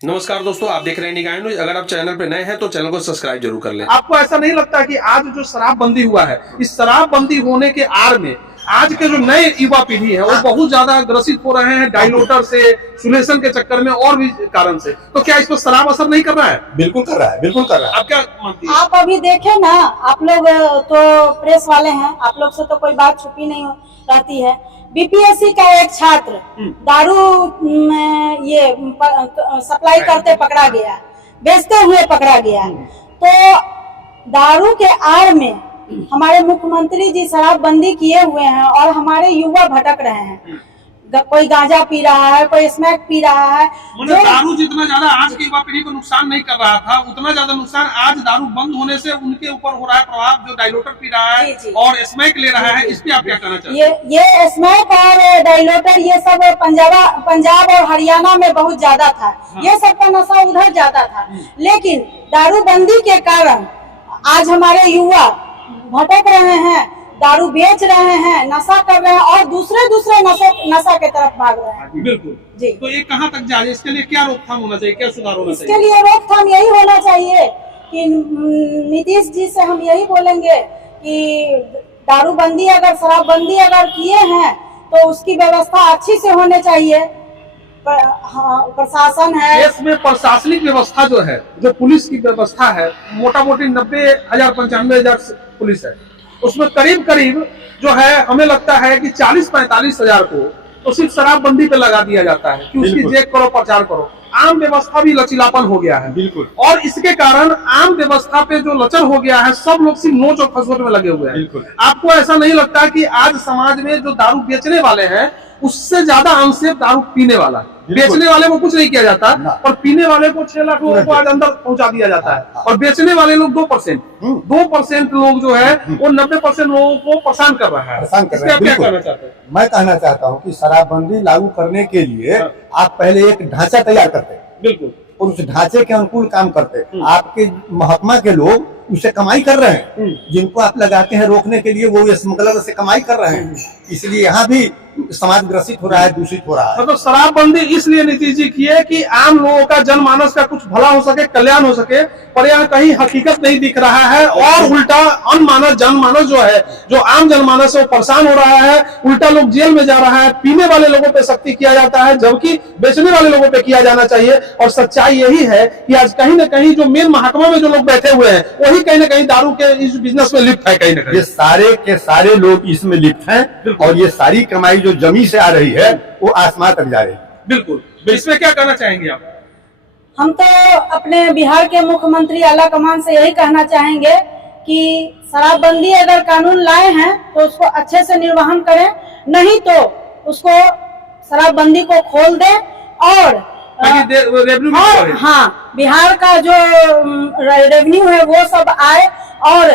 नमस्कार दोस्तों, आप देख रहे हैं निगाह न्यूज। अगर आप चैनल पे नए हैं तो चैनल को सब्सक्राइब जरूर कर लें। आपको ऐसा नहीं लगता कि आज जो शराबबंदी हुआ है, इस शराबबंदी होने के आड़ में आज के जो नए युवा पीढ़ी है वो बहुत ज्यादा ग्रसित हो रहे हैं डाइलोटर से, सुलेशन के चक्कर में और भी कारण से। तो क्या इस पर शराब असर नहीं कर रहा है? बिल्कुल कर रहा है, बिल्कुल कर रहा है। आप क्या मानती हैं? आप अभी देखे ना, आप लोग तो प्रेस वाले हैं, आप लोग से तो कोई बात छुपी नहीं रहती है। बीपीएससी का एक छात्र दारू सप्लाई करते पकड़ा गया, बेचते हुए पकड़ा गया। तो दारू के आड़ में हमारे मुख्यमंत्री जी शराबबंदी किए हुए हैं और हमारे युवा भटक रहे हैं। कोई गांजा पी रहा है, कोई स्मैक पी रहा है। मतलब दारू जितना ज्यादा आज की युवा पीढ़ी को नुकसान नहीं कर रहा था, उतना ज्यादा नुकसान आज दारू बंद होने से उनके ऊपर हो रहा है प्रभाव। जो डाइलोटर पी रहा है जी। और स्मैक ले रहा है, इस पे आप क्या कहना चाहते हैं? ये स्मैक और डाइलोटर ये सब पंजाब और हरियाणा में बहुत ज्यादा था। ये सब का नशा उधर ज्यादा था, लेकिन दारूबंदी के कारण आज हमारे युवा भटक रहे हैं, दारू बेच रहे हैं, नशा कर रहे हैं और दूसरे नशा के तरफ भाग रहे हैं। बिल्कुल जी। तो ये कहाँ तक जाए? इसके लिए क्या रोकथाम होना चाहिए, क्या सुधार होना चाहिए? इसके लिए रोकथाम यही होना चाहिए कि नीतीश जी से हम यही बोलेंगे कि दारूबंदी अगर शराबबंदी अगर किए हैं तो उसकी व्यवस्था अच्छी से होने चाहिए। प्रशासन है, देश में प्रशासनिक व्यवस्था जो है, जो पुलिस की व्यवस्था है, मोटा मोटी 90,000 95,000 पुलिस है। उसमें करीब करीब जो है हमें लगता है कि 40-45 हजार को तो सिर्फ शराबबंदी पे लगा दिया जाता है कि उसकी चेक करो, प्रचार करो। आम व्यवस्था भी लचीलापन हो गया है। बिल्कुल। और इसके कारण आम व्यवस्था पे जो लचर हो गया है, सब लोग सिर्फ नोच और खसोट में लगे हुए हैं। बिल्कुल। आपको ऐसा नहीं लगता कि आज समाज में जो दारू बेचने वाले हैं उससे ज्यादा अंश दारू पीने वाला है? बेचने वाले को कुछ नहीं किया जाता और पीने वाले को 6 लाख लोगों को आज अंदर पहुंचा दिया जाता है। और बेचने वाले लोग 2% लोग जो है वो 90% लोगों को परेशान कर रहा है। परेशान कर इस रहा पे है, आप क्या बिल्कुल। कहना चाहते हैं? मैं कहना चाहता हूँ कि शराबबंदी लागू करने के लिए आप पहले एक ढांचा तैयार करते, बिल्कुल, और उस ढांचे के अनुकूल काम करते। आपके महकमा के लोग उससे कमाई कर रहे हैं, जिनको आप लगाते हैं रोकने के लिए वो स्मगलर से कमाई कर रहे हैं। इसलिए यहाँ भी समाज ग्रसित हो रहा है, दूषित हो रहा है। मतलब शराबबंदी इसलिए नीतीश जी की है कि आम लोगों का, जनमानस का कुछ भला हो सके, कल्याण हो सके, पर यहाँ कहीं हकीकत नहीं दिख रहा है। और उल्टा अनमानस जनमानस जो है, जो आम जनमानस है वो परेशान हो रहा है। उल्टा लोग जेल में जा रहा है। पीने वाले लोगों पे सख्ती किया जाता है, जबकि बेचने वाले लोगों पे किया जाना चाहिए। और सच्चाई यही है कि आज कहीं न कहीं जो मेन महकमा में जो लोग बैठे हुए हैं वही कहीं न कहीं दारू के इस बिजनेस में लिप्त है। कहीं न कहीं ये सारे के सारे लोग इसमें लिप्त हैं और ये सारी कमाई जो जमी से आ रही है वो आसमान तक जा रही है। बिल्कुल। इसमें क्या कहना चाहेंगे आप? हम तो अपने बिहार के मुख्यमंत्री आला कमान से यही कहना चाहेंगे कि शराबबंदी अगर कानून लाए हैं तो उसको अच्छे से निर्वहन करें, नहीं तो उसको शराबबंदी को खोल दें और हाँ, बिहार का जो रेवेन्यू है वो सब आए और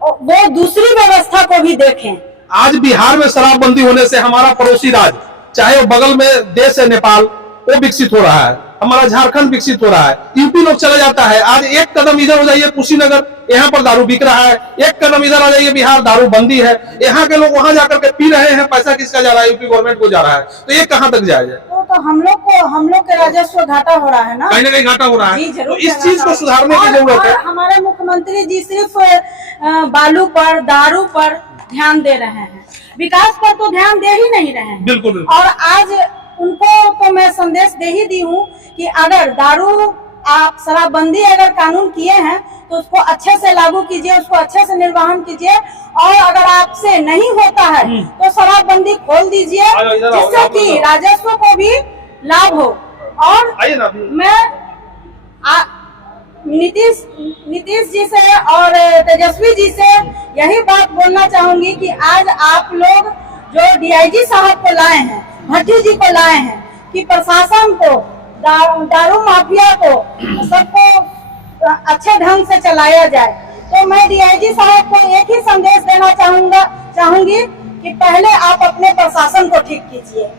वो दूसरी व्यवस्था को भी देखें। आज बिहार में शराबबंदी होने से हमारा पड़ोसी राज्य, चाहे वो बगल में देश है नेपाल, वो विकसित हो रहा है। हमारा झारखंड विकसित हो रहा है। यूपी लोग चला जाता है। आज एक कदम इधर हो जाइए कुशीनगर, यहाँ पर दारू बिक रहा है। एक कदम इधर आ जाइए बिहार, दारू बंदी है। यहाँ के लोग वहां जाकर के पी रहे हैं। पैसा किसका जा रहा है? यूपी गवर्नमेंट को जा रहा है। तो ये कहाँ तक जाएगा? तो हम लोग के राजस्व घाटा हो रहा है ना, कहीं ना कहीं घाटा हो रहा है। जी, तो इस चीज को सुधारने की जरूरत है। हमारे मुख्यमंत्री जी सिर्फ बालू पर, दारू पर ध्यान दे रहे हैं, विकास पर तो ध्यान दे ही नहीं रहे हैं। बिल्कुल। और आज उनको तो मैं संदेश दे ही दी हूँ कि अगर दारू आप शराबबंदी अगर कानून किए हैं तो उसको अच्छे से लागू कीजिए, उसको अच्छे से निर्वहन कीजिए। और अगर आपसे नहीं होता है तो शराबबंदी खोल दीजिए, जिससे कि राजस्व को भी लाभ हो। और मैं नीतीश जी से और तेजस्वी जी से यही बात बोलना चाहूंगी कि आज आप लोग जो डीआईजी साहब को लाए हैं, भट्टी जी को लाए हैं, कि प्रशासन को, दारू माफिया को, सबको अच्छे ढंग से चलाया जाए। तो मैं डीआईजी साहब को एक ही संदेश देना चाहूंगी कि पहले आप अपने प्रशासन को ठीक कीजिए,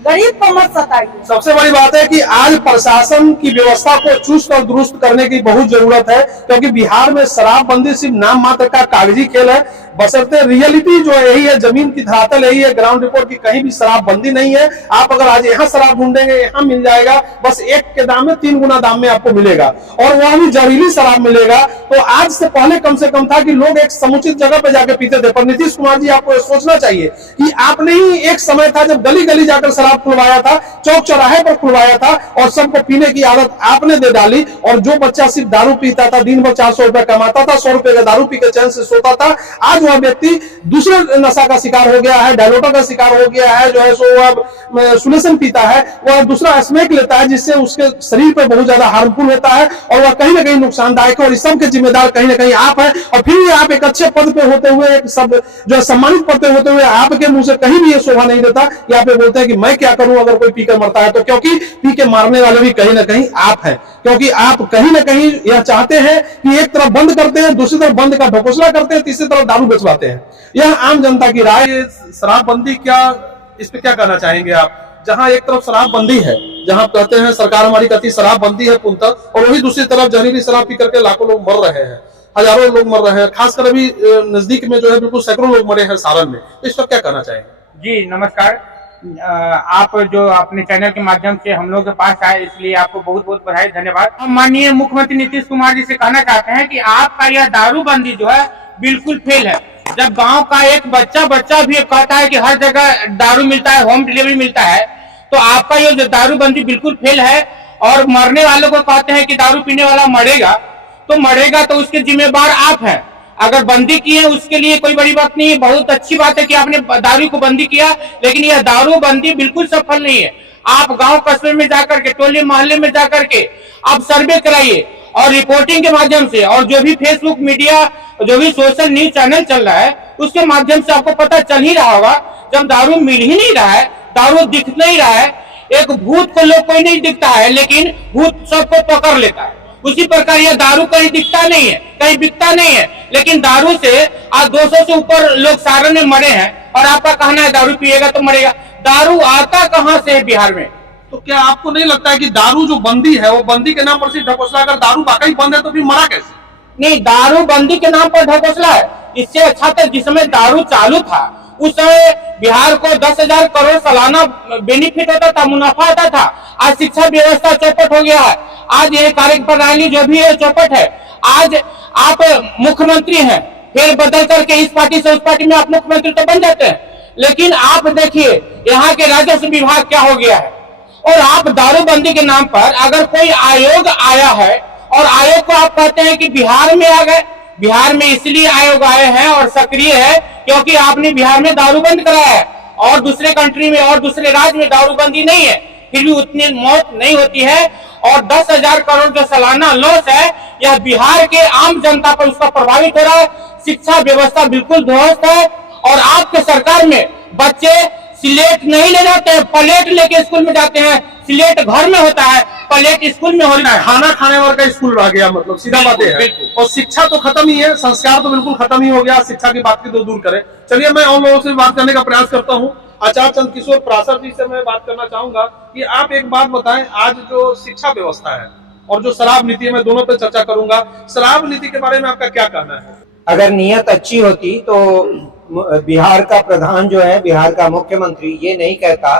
गरीब को मत सताइए। सबसे बड़ी बात है कि आज प्रशासन की व्यवस्था को चुस्त और दुरुस्त करने की बहुत जरूरत है, क्योंकि बिहार में शराबबंदी सिर्फ नाम मात्र का कागजी खेल है। बशर्ते रियलिटी जो है यही है, जमीन की धरातल यही है, ग्राउंड रिपोर्ट की कहीं भी शराबबंदी नहीं है। आप अगर आज यहाँ शराब ढूंढेंगे यहाँ मिल जाएगा, बस एक के दाम में 3 गुना दाम में आपको मिलेगा, और वह भी जहरीली शराब मिलेगा। तो आज से पहले कम से कम था कि लोग एक समुचित जगह पे जाके पीते थे, पर नीतीश कुमार जी आपको सोचना चाहिए कि आपने ही एक समय था जब गली गली जाकर शराब खुलवाया था, चौक चौराहे पर खुलवाया था, और सबको पीने की आदत आपने दे डाली। और जो बच्चा सिर्फ दारू पीता था, दिन भर 400 रुपया कमाता था, 100 रुपए का दारू पी के चैन से सोता था, आज वह व्यक्ति दूसरे नशा का शिकार हो गया है, डायलोटा का शिकार हो गया है, जो है सो वह सुलेसन पीता है, वह दूसरा स्मैक लेता है, जिससे उसके शरीर पर बहुत ज्यादा हार्मफुल होता है, और वह कहीं ना कहीं नुकसानदायक है। और इस सब के जिम्मेदार कहीं ना कहीं आप है। और फिर आप एक अच्छे पद पे होते हुए, एक सब जो सम्मानित पद पे होते हुए, आपके मुंह से कहीं भी ये शोभा नहीं देता कि आप ये बोलते हैं कि मैं क्या करूं अगर कोई पीकर मरता है तो, क्योंकि पी के मारने वाले भी कहीं ना कहीं आप हैं। क्योंकि आप कहीं ना कहीं यह चाहते हैं कि एक तरफ बंद करते हैं, दूसरी तरफ बंद का ढकोसला करते हैं, तीसरी तरफ दारू बेचवाते हैं। यह आम जनता की राय। शराबबंदी क्या, इस पे क्या कहना चाहेंगे आप? जहां एक तरफ शराबबंदी है, जहां कहते हैं सरकार हमारी कहती शराबबंदी है पूर्णतः, और वही दूसरी तरफ जहरीली शराब पी करके लाखों लोग मर रहे हैं, हजारों लोग मर रहे हैं। खासकर अभी नजदीक में जो है बिल्कुल सैकड़ों लोग मरे हैं सारण में। तो इस पर क्या कहना चाहेंगे? जी नमस्कार। आप जो अपने चैनल के माध्यम से हम लोग के पास आए, इसलिए आपको बहुत बहुत बधाई, धन्यवाद। हम माननीय मुख्यमंत्री नीतीश कुमार जी से कहना चाहते हैं कि आपका यह दारूबंदी जो है बिल्कुल फेल है। जब गांव का एक बच्चा भी कहता है कि हर जगह दारू मिलता है, होम डिलीवरी मिलता है, तो आपका ये जो दारूबंदी बिल्कुल फेल है। और मरने वालों को कहते हैं कि दारू पीने वाला मरेगा, तो मरेगा तो उसके जिम्मेवार आप हैं। अगर बंदी की है उसके लिए कोई बड़ी बात नहीं है, बहुत अच्छी बात है कि आपने दारू को बंदी किया, लेकिन यह दारू बंदी बिल्कुल सफल नहीं है। आप गांव कस्बे में जाकर के, टोले मोहल्ले में जाकर के आप सर्वे कराइए, और रिपोर्टिंग के माध्यम से, और जो भी फेसबुक मीडिया, जो भी सोशल न्यूज चैनल चल रहा है, उसके माध्यम से आपको पता चल ही रहा होगा। जब दारू मिल ही नहीं रहा है, दारू दिख नहीं रहा है, एक भूत को लोग कोई नहीं दिखता है, लेकिन भूत सबको पकड़ लेता है। उसी प्रकार यह दारू कहीं दिखता नहीं है, कहीं बिकता नहीं है, लेकिन दारू से आज 200 से ऊपर लोग सारण में मरे हैं, और आपका कहना है दारू पिएगा तो मरेगा। दारू आता कहां से है बिहार में? तो क्या आपको नहीं लगता है कि दारू जो बंदी है, वो बंदी के नाम पर सिर्फ ढकोसला, अगर दारू वाकई बंद है तो फिर मरा कैसे? नहीं, दारू बंदी के नाम पर ढकोसला है। इससे अच्छा था जिस समय दारू चालू था, उस समय बिहार को 10,000 करोड़ सालाना बेनिफिट होता था, मुनाफा होता था। आज शिक्षा व्यवस्था चौपट हो गया है, आज ये कार्य प्रणाली जो भी है चौपट है। आज आप मुख्यमंत्री हैं, फिर बदल करके इस पार्टी से उस पार्टी में आप मुख्यमंत्री तो बन जाते हैं, लेकिन आप देखिए यहाँ के राजस्व विभाग क्या हो गया है। और आप दारूबंदी के नाम पर अगर कोई आयोग आया है, और आयोग को आप कहते हैं कि बिहार में आ गए, बिहार में इसलिए आयोग आए हैं और सक्रिय है क्योंकि आपने बिहार में दारू बंद कराया है, और दूसरे कंट्री में और दूसरे राज्य में दारूबंदी नहीं है, फिर भी उतनी मौत नहीं होती है। और 10,000 करोड़ जो सालाना लॉस है, यह बिहार के आम जनता पर उसका प्रभावित हो रहा है। शिक्षा व्यवस्था बिल्कुल ध्वस्त है, और आपके सरकार में बच्चे स्लेट नहीं ले जाते हैं, प्लेट लेके स्कूल में जाते हैं। स्लेट घर में होता है, प्लेट स्कूल में हो रहा है। खाना खाने वाला का स्कूल रह गया, मतलब सीधा बात है। और शिक्षा तो खत्म ही है, संस्कार तो बिल्कुल खत्म ही हो गया। शिक्षा की बात की तो दूर करें। चलिए मैं और लोगों से बात करने का प्रयास करता हूँ। आचार्य चंद्रकिशोर प्रासर जी से मैं बात करना चाहूंगा कि आप एक बात बताएं, आज जो शिक्षा व्यवस्था है और जो शराब नीति है, मैं दोनों पे चर्चा करूंगा। शराब नीति के बारे में आपका क्या कहना है? अगर नियत अच्छी होती तो बिहार का प्रधान जो है, बिहार का मुख्यमंत्री ये नहीं कहता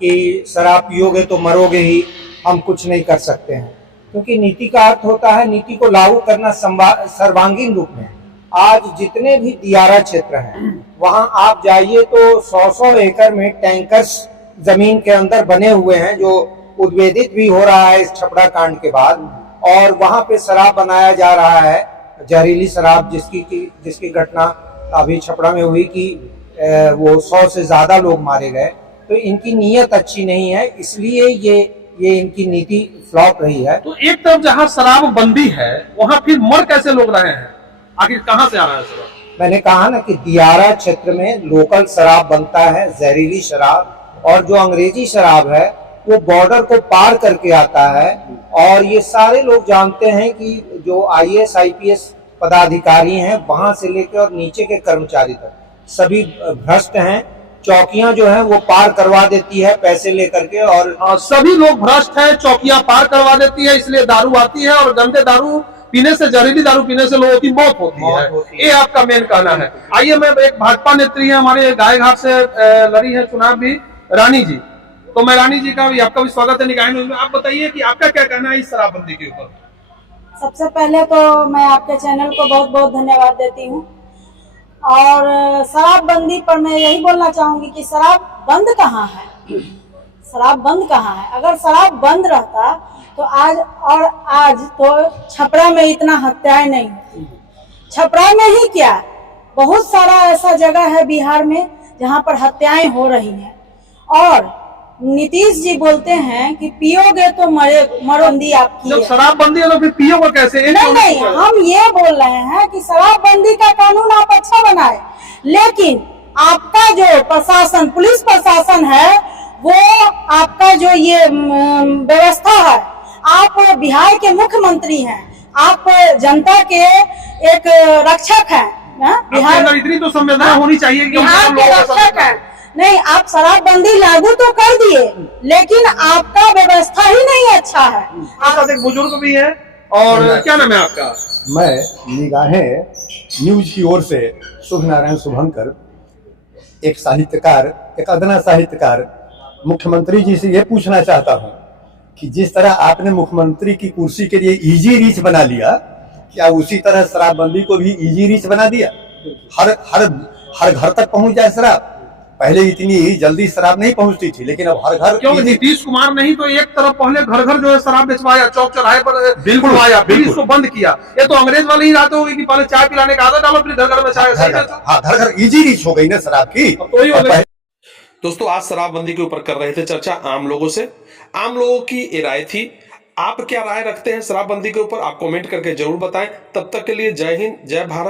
कि शराब पियोगे तो मरोगे ही, हम कुछ नहीं कर सकते हैं। क्योंकि नीति का अर्थ होता है नीति को लागू करना सर्वांगीण रूप में। आज जितने भी दियारा क्षेत्र हैं वहां आप जाइए तो 100-100 एकड़ में टैंकर्स जमीन के अंदर बने हुए हैं, जो उद्वेदित भी हो रहा है इस छपड़ा कांड के बाद। और वहां पे शराब बनाया जा रहा है, जहरीली शराब, जिसकी घटना अभी छपड़ा में हुई कि वो 100 से ज्यादा लोग मारे गए। तो इनकी नीयत अच्छी नहीं है, इसलिए ये इनकी नीति फ्लॉप रही है। तो एक तरफ जहां शराब बंदी है, वहां फिर मर कैसे लोग रहे हैं? आखिर कहां से आ रहा है शराब? मैंने कहा ना कि दियारा क्षेत्र में लोकल शराब बनता है, जहरीली शराब, और जो अंग्रेजी शराब है वो बॉर्डर को पार करके आता है। और ये सारे लोग जानते हैं कि जो IAS IPS पदाधिकारी हैं, वहां से लेकर और नीचे के कर्मचारी तक सभी भ्रष्ट हैं। चौकियां जो है वो पार करवा देती है पैसे लेकर के, और सभी लोग भ्रष्ट हैं, चौकियां पार करवा देती है, इसलिए दारू आती है और गंदे दारू पीने से, जहरीली दारू पीने से लोगों की मौत होती है। ये आपका मेन कहना है। आइए, मैं एक भाजपा नेत्री है हमारे गायघाट से लड़ी है चुनाव भी, रानी जी। तो मैं रानी जी का भी, आपका भी स्वागत है निगाह न्यूज में। आप बताइए कि आपका क्या कहना है इस शराबबंदी के ऊपर। सबसे पहले तो मैं आपके चैनल को बहुत बहुत धन्यवाद देती हूँ। और शराबबंदी पर मैं यही बोलना चाहूंगी कि शराब बंद कहाँ है, शराब बंद कहाँ है। अगर शराब बंद रहता तो आज तो छपरा में इतना हत्याएं नहीं होती। छपरा में ही क्या, बहुत सारा ऐसा जगह है बिहार में जहाँ पर हत्याएं हो रही हैं। और नीतीश जी बोलते हैं कि पियोगे तो मरोंदी आपकी जब है। शराबबंदी है तो फिर पियोगे कैसे? नहीं, हम ये बोल रहे हैं कि शराबबंदी का कानून आप अच्छा बनाए, लेकिन आपका जो प्रशासन, पुलिस प्रशासन है, वो आपका जो ये व्यवस्था है, आप बिहार के मुख्यमंत्री हैं, आप जनता के एक रक्षक हैं। बिहार इतनी तो संवेदना होनी चाहिए कि बिहार के रक्षक हैं। नहीं, आप शराबबंदी लागू तो कर दिए, लेकिन आपका व्यवस्था ही नहीं अच्छा है। आपका एक बुजुर्ग भी है, और क्या नाम है आपका? मैं निगाहें न्यूज की ओर से शुभ नारायण शुभंकर, एक साहित्यकार, एक अदना साहित्यकार, मुख्यमंत्री जी से ये पूछना चाहता हूँ कि जिस तरह आपने मुख्यमंत्री की कुर्सी के लिए इजी रीच बना लिया, क्या उसी तरह शराबबंदी को भी इजी रीच बना दिया? हर घर तक पहुंच जाए शराब। पहले इतनी जल्दी शराब नहीं पहुंचती थी, लेकिन अब हर घर। क्यों नीतीश कुमार नहीं तो एक तरफ पहले घर घर जो है शराब बेचवाया, चौक चौराहे पर बिल्कुल आया, फिर इसको बंद किया। ये तो अंग्रेज वाले ही रहते होंगे कि पहले चाय पिलाने का आदत डालो, फिर घर घर में चाय। घर घर इजी रीच हो गई ना शराब की। तो ही हो गई। दोस्तों, आज शराबबंदी के ऊपर कर रहे थे चर्चा आम लोगों से। आम लोगों की ये राय थी। आप क्या राय रखते हैं शराबबंदी के ऊपर? आप कमेंट करके जरूर बताएं। तब तक के लिए जय हिंद, जय भारत।